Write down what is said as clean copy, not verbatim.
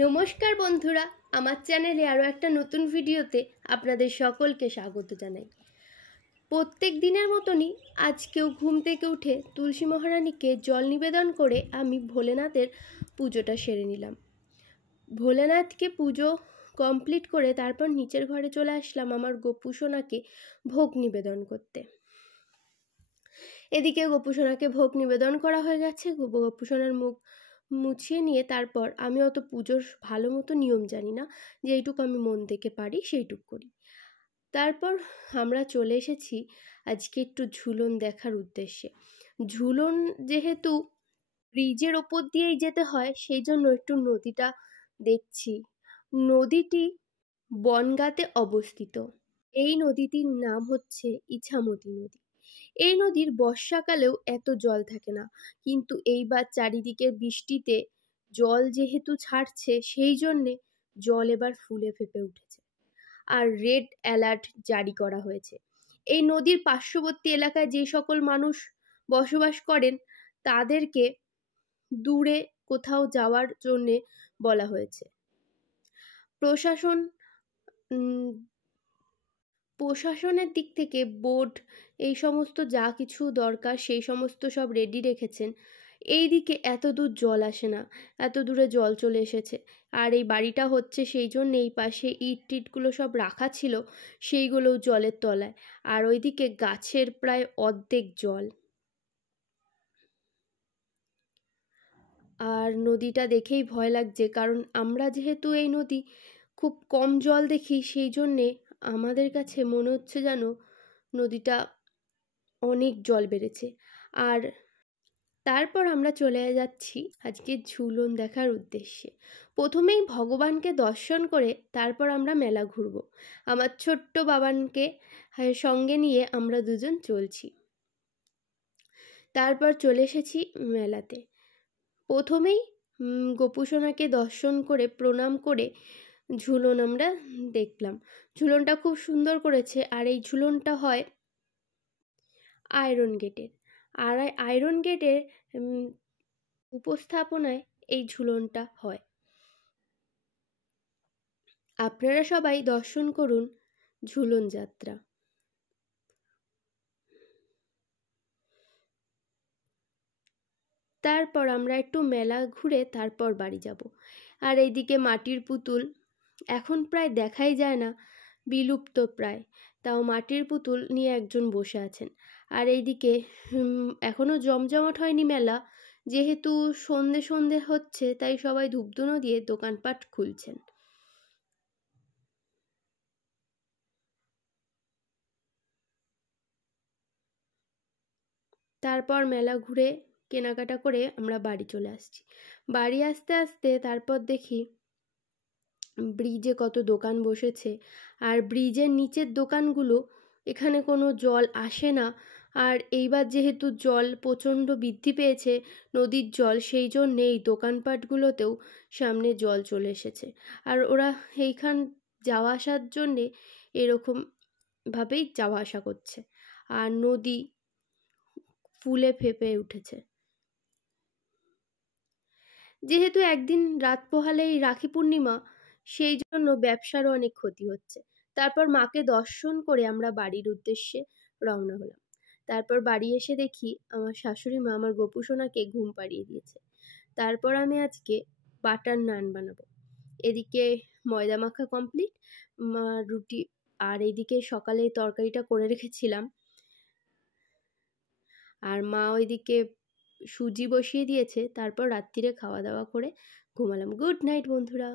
নমস্কার বন্ধুরা, আমার চ্যানেলে আরও একটা নতুন ভিডিওতে আপনাদের সকলকে স্বাগত জানাই। প্রত্যেক দিনের মতনই আজকেও ঘুম থেকে উঠে তুলসী মহারানীকে জল নিবেদন করে আমি ভোলেনাথের পুজোটা সেরে নিলাম। ভোলেনাথকে পুজো কমপ্লিট করে তারপর নিচের ঘরে চলে আসলাম আমার গোপুসোনাকে ভোগ নিবেদন করতে। এদিকে গোপুসোনাকে ভোগ নিবেদন করা হয়ে গেছে। গোপুসোনার মুখ মুছিয়ে নিয়ে তারপর আমি অত পুজোর ভালো মতো নিয়ম জানি না, যেইটুকু আমি মন থেকে পারি সেইটুকু করি। তারপর আমরা চলে এসেছি আজকে একটু ঝুলন দেখার উদ্দেশ্যে। ঝুলন যেহেতু ব্রিজের ওপর দিয়েই যেতে হয়, সেই জন্য একটু নদীটা দেখছি। নদীটি বনগাঁতে অবস্থিত। এই নদীটির নাম হচ্ছে ইছামতি নদী। এই নদীর বর্ষাকালেও এত জল থাকে না, কিন্তু এইবার চারিদিকের বৃষ্টিতে জল যেহেতু ছাড়ছে, সেই জন্যে জল এবার ফুলে ফেঁপে উঠেছে আর রেড অ্যালার্ট জারি করা হয়েছে। এই নদীর পার্শ্ববর্তী এলাকায় যে সকল মানুষ বসবাস করেন তাদেরকে দূরে কোথাও যাওয়ার জন্যে বলা হয়েছে। প্রশাসনের দিক থেকে বোট এই সমস্ত যা কিছু দরকার সেই সমস্ত সব রেডি রেখেছেন। এই দিকে এত দূর জল আসে না, এত দূরে জল চলে এসেছে। আর এই বাড়িটা হচ্ছে সেই জন্য এই পাশে ইট টিটগুলো সব রাখা ছিল, সেইগুলোও জলের তলায়। আর ওইদিকে গাছের প্রায় অর্ধেক জল। আর নদীটা দেখেই ভয় লাগছে, কারণ আমরা যেহেতু এই নদী খুব কম জল দেখি, সেই জন্যে আমাদের কাছে মনে হচ্ছে যেন নদীটা অনেক জল বেড়েছে। আর তারপর আমরা চলে যাচ্ছি আজকে ঝুলন দেখার উদ্দেশ্যে। প্রথমেই ভগবানকে দর্শন করে তারপর আমরা মেলা ঘুরব। আমার ছোট্ট বাবানকে সঙ্গে নিয়ে আমরা দুজন চলছি। তারপর চলে এসেছি মেলাতে। প্রথমেই গোপুসোনাকে দর্শন করে প্রণাম করে ঝুলন আমরা দেখলাম। ঝুলনটা খুব সুন্দর করেছে। আর এই ঝুলনটা হয় আয়রন গেটের। আর আয়রন গেটের উপস্থাপনায় এই ঝুলনটা হয়। আপনারা সবাই দর্শন করুন ঝুলন যাত্রা। তারপর আমরা একটু মেলা ঘুরে তারপর বাড়ি যাব। আর এইদিকে মাটির পুতুল এখন প্রায় দেখাই যায় না, বিলুপ্ত প্রায়। তাও মাটির পুতুল নিয়ে একজন বসে আছেন। আর এইদিকে এখনও জমজমাট হয়নি মেলা, যেহেতু সন্ধে সন্ধে হচ্ছে তাই সবাই ধূপধুনো দিয়ে দোকানপাট খুলছেন। তারপর মেলা ঘুরে কেনাকাটা করে আমরা বাড়ি চলে আসছি। বাড়ি আসতে আসতে তারপর দেখি ব্রিজে কত দোকান বসেছে। আর ব্রিজের নিচের দোকানগুলো, এখানে কোনো জল আসে না। আর এইবার যেহেতু জল প্রচণ্ড বৃদ্ধি পেয়েছে, নদীর জল, সেই জন্যে এই দোকানপাটগুলোতেও সামনে জল চলে এসেছে। আর ওরা এইখান যাওয়া আসার জন্যে এরকমভাবেই যাওয়া আসা করছে। আর নদী ফুলে ফেঁপে উঠেছে। যেহেতু একদিন রাত পোহালেই রাখি পূর্ণিমা, সেই জন্য ব্যবসারও অনেক ক্ষতি হচ্ছে। তারপর মাকে দর্শন করে আমরা বাড়ির উদ্দেশ্যে রওনা হলাম। তারপর বাড়ি এসে দেখি আমার শাশুড়ি মা আমার গোপুসোনাকে ঘুম পাড়িয়ে দিয়েছে। তারপর আমি আজকে বাটার নান বানাবো। এদিকে ময়দা মাখা কমপ্লিট, রুটি। আর এইদিকে সকালে তরকারিটা করে রেখেছিলাম। আর মা ওইদিকে সুজি বসিয়ে দিয়েছে। তারপর রাত্রিরে খাওয়া দাওয়া করে ঘুমালাম। গুড নাইট বন্ধুরা।